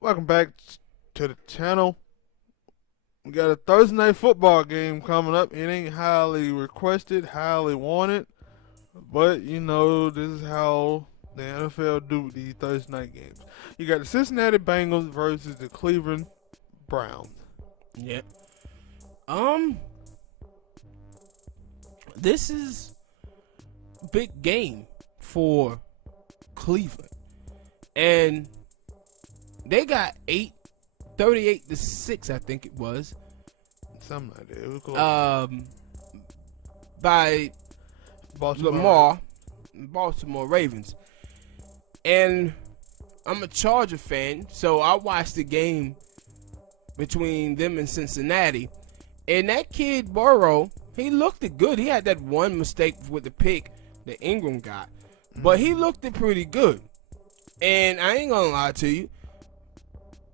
Welcome back to the channel. We got a Thursday night football game coming up. It ain't highly requested, highly wanted, but this is how the NFL do these Thursday night games. You got the Cincinnati Bengals versus the Cleveland Browns. Yeah. This is a big game for Cleveland. And they got 38-6, I think it was. Something like that. It was close. By Baltimore Ravens. And I'm a Charger fan, so I watched the game between them and Cincinnati. And that kid Burrow, he looked it good. He had that one mistake with the pick that Ingram got. But he looked it pretty good. And I ain't gonna lie to you,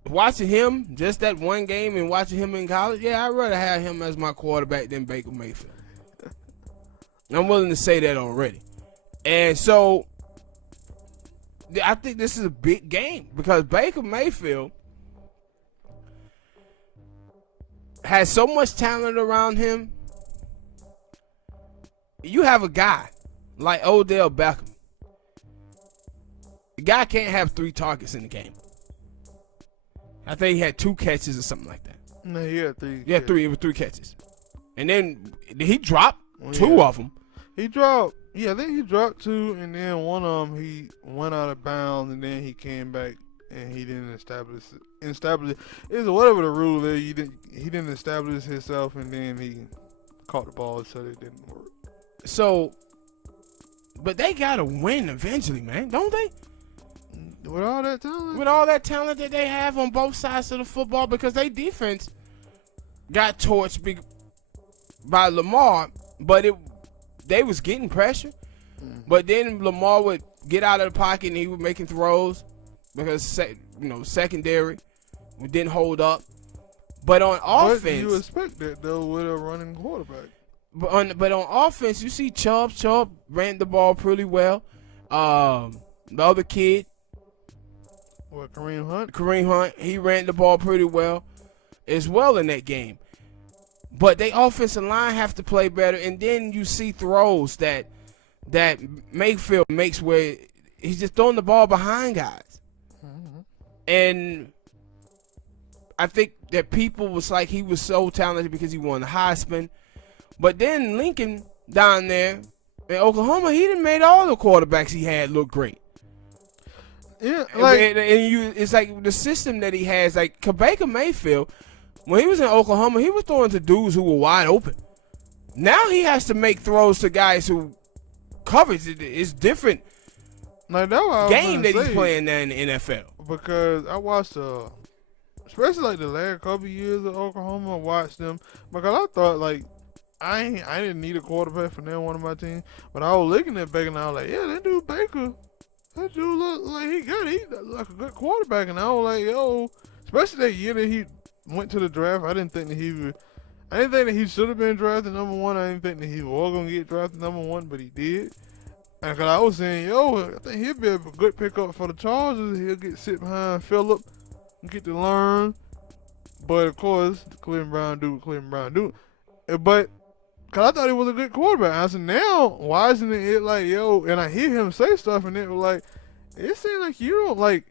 watching him, just that one game and watching him in college, yeah, I'd rather have him as my quarterback than Baker Mayfield. I'm willing to say that already. And so, I think this is a big game because Baker Mayfield has so much talent around him. You have a guy like Odell Beckham. The guy can't have 3 targets in the game. I think he had 2 catches or something like that. No, he had 3. Yeah, 3. It was 3 catches. And then he dropped 2 of them. He dropped. Yeah, I think he dropped 2, and then one of them he went out of bounds, and then he came back and he didn't establish. Is whatever the rule is. He didn't establish himself, and then he caught the ball, so it didn't work. So, but they gotta win eventually, man, don't they? With all that talent? With all that talent that they have on both sides of the football, because their defense got torched by Lamar, but they was getting pressure. But then Lamar would get out of the pocket and he was making throws because secondary didn't hold up. But on offense, but you expect that though with a running quarterback. But on offense, you see Chubb ran the ball pretty well. The other kid, Kareem Hunt, he ran the ball pretty well as well in that game. But they offensive line have to play better, and then you see throws that Mayfield makes where he's just throwing the ball behind guys. And I think that people was like he was so talented because he won the Heisman. But then Lincoln down there in Oklahoma, he done made all the quarterbacks he had look great. Yeah, it's like the system that he has. Like Baker Mayfield, when he was in Oklahoma, he was throwing to dudes who were wide open. Now he has to make throws to guys who coverage is different. Like that game that he's playing now in the NFL. Because I watched, especially like the last couple years of Oklahoma, I watched them because I thought like I didn't need a quarterback for that one of my team, but I was looking at Baker and I was like, yeah, that dude Baker. That dude look like he like a good quarterback, and I was like, yo, especially that year that he went to the draft. I didn't think that he should have been drafted number 1. I didn't think that he was gonna get drafted number 1, but he did. And cause I was saying, yo, I think he'll be a good pickup for the Chargers. He'll sit behind Phillip and get to learn. But of course, the Cleveland Brown do. But cause I thought he was a good quarterback. I said, now why isn't it like, yo? And I hear him say stuff, and it was like, it seems like you don't like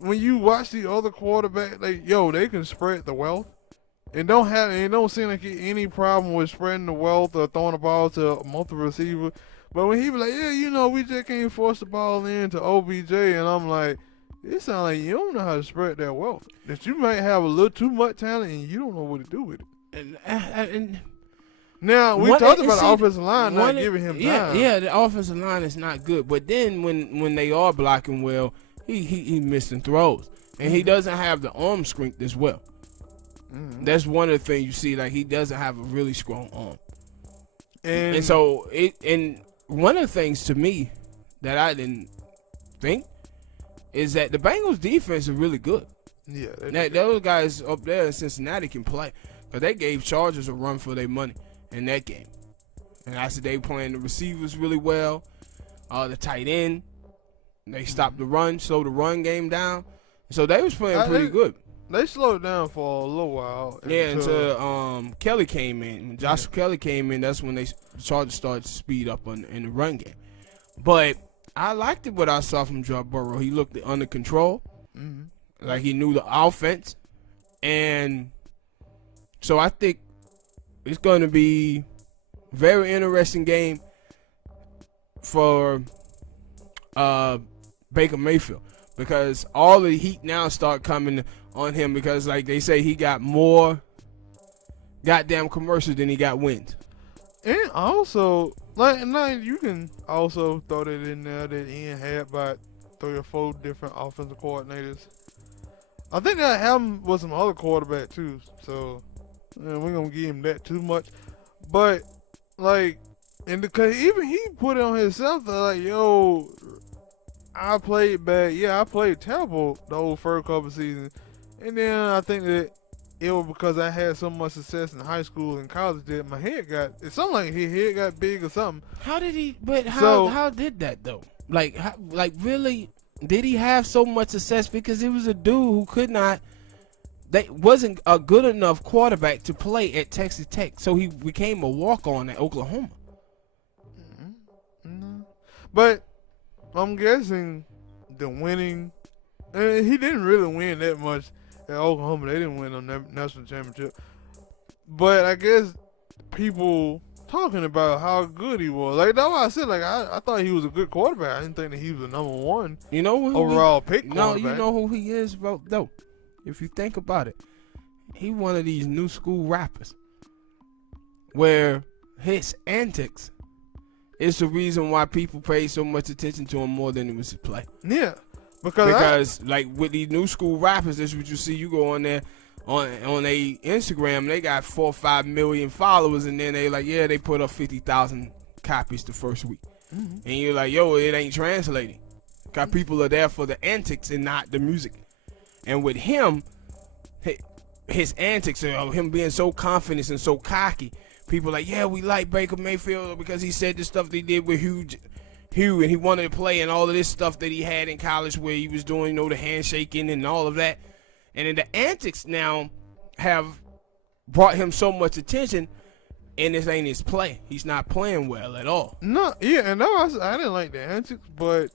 when you watch the other quarterback, like, yo, they can spread the wealth. It don't seem like any problem with spreading the wealth or throwing the ball to a multiple receiver. But when he was like, yeah, we just can't force the ball into OBJ, and I'm like, it sounds like you don't know how to spread that wealth. That you might have a little too much talent and you don't know what to do with it. And now we talked about the offensive line not giving him time. Yeah, the offensive line is not good. But then when they are blocking well, he missing throws, and he doesn't have the arm strength as well. That's one of the things you see. Like, he doesn't have a really strong arm, and so one of the things to me that I didn't think is that the Bengals defense is really good. Yeah, those guys up there in Cincinnati can play, because they gave Chargers a run for their money in that game. And I said they playing the receivers really well, the tight end. They stopped the run, slowed the run game down. So they was playing pretty good. They slowed down for a little while. Yeah, until Kelly came in. When Joshua Kelly came in, that's when they started to speed up in the run game. But I liked it what I saw from Joe Burrow. He looked under control, like he knew the offense, and so I think it's going to be a very interesting game for Baker Mayfield, because all the heat now start coming on him, because like they say, he got more goddamn commercials than he got wins. And also, now you can also throw that in there that Ian had about 3 or 4 different offensive coordinators. I think that happened with some other quarterback too. So we're gonna give him that too much. But like, and because even he put it on himself, like, yo, I played bad. Yeah, I played terrible the whole first couple seasons. And then I think that it was because I had so much success in high school and college that my head it something like his head got big or something. How did he? But how did that though? Like really, did he have so much success? Because it was a dude who could not. They wasn't a good enough quarterback to play at Texas Tech, so he became a walk-on at Oklahoma. But I'm guessing the winning. He didn't really win that much at Oklahoma. They didn't win a national championship. But I guess people talking about how good he was. Like, that's why I said, like, I thought he was a good quarterback. I didn't think that he was the number 1 overall pick quarterback. No, you know who he is, bro, though. If you think about it, he one of these new school rappers where his antics is the reason why people pay so much attention to him more than it was his play. Yeah. Because like with these new school rappers, that's what you see. You go on there on a Instagram, they got 4 or 5 million followers, and then they like, yeah, they put up 50,000 copies the first week, and you're like, yo, it ain't translating. Because people are there for the antics and not the music. And with him, his antics, him being so confident and so cocky, people like, yeah, we like Baker Mayfield because he said the stuff they did with Hugh, and he wanted to play, and all of this stuff that he had in college where he was doing, the handshaking and all of that. And then the antics now have brought him so much attention, and this ain't his play. He's not playing well at all. No, yeah, and I didn't like the antics, but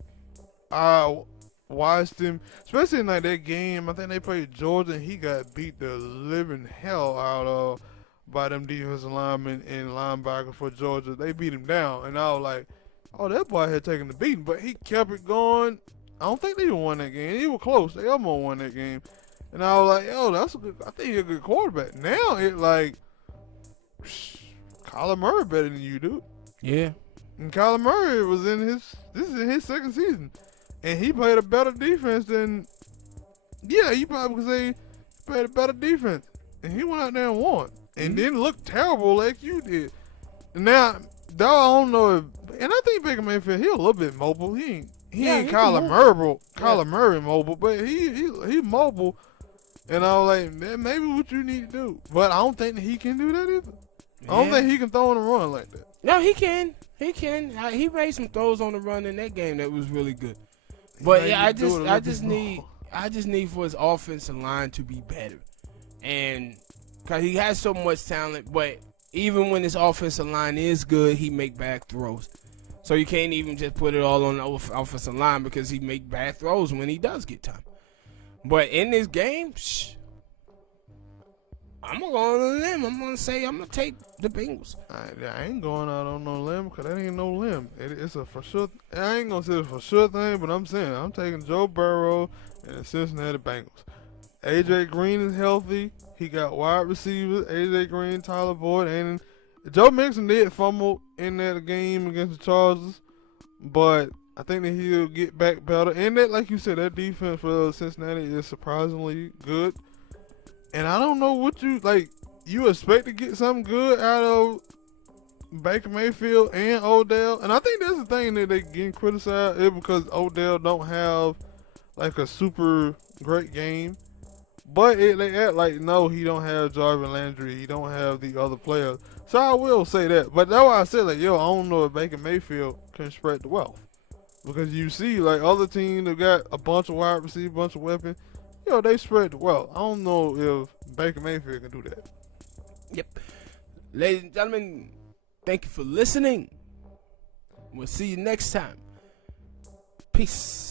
I watched him, especially in like that game. I think they played Georgia, and he got beat the living hell out of by them defensive linemen and linebackers for Georgia. They beat him down, and I was like, oh, that boy had taken the beating, but he kept it going. I don't think they even won that game. He was close. They almost won that game. And I was like, yo, that's a good. I think he's a good quarterback. Now it like, Kyler Murray better than you, dude. Yeah. And Kyler Murray was this is his second season, and he played a better defense than. Yeah, you probably could say he played a better defense, and he went out there and won, and didn't look terrible like you did. Now, though I don't know if, and I think Baker Mayfield, he a little bit mobile. He ain't Kyler Murray mobile, but he mobile. And I was like, that may be what you need to do. But I don't think that he can do that either. I don't think he can throw on a run like that. No, he can. He can. He made some throws on the run in that game that was really good. But yeah, I just need for his offensive line to be better. And because he has so much talent, but even when his offensive line is good, he make bad throws. So you can't even just put it all on the offensive line, because he make bad throws when he does get time. But in this game, I'm going to go on a limb. I'm going to say I'm going to take the Bengals. I ain't going out on no limb, because that ain't no limb. It's a for sure. I ain't going to say it's a for sure thing, but I'm saying I'm taking Joe Burrow and the Cincinnati Bengals. A.J. Green is healthy. He got wide receivers, A.J. Green, Tyler Boyd, and Joe Mixon did fumble in that game against the Chargers, but I think that he'll get back better. And that, like you said, that defense for Cincinnati is surprisingly good. And I don't know what you expect to get something good out of Baker Mayfield and Odell. And I think that's the thing that they getting criticized, is because Odell don't have like a super great game. But they act like, no, he don't have Jarvis Landry. He don't have the other players. So I will say that. But that's why I said, like, yo, I don't know if Baker Mayfield can spread the wealth. Because you see, like, other teams have got a bunch of wide receivers, a bunch of weapons. they spread the wealth. I don't know if Baker Mayfield can do that. Yep. Ladies and gentlemen, thank you for listening. We'll see you next time. Peace.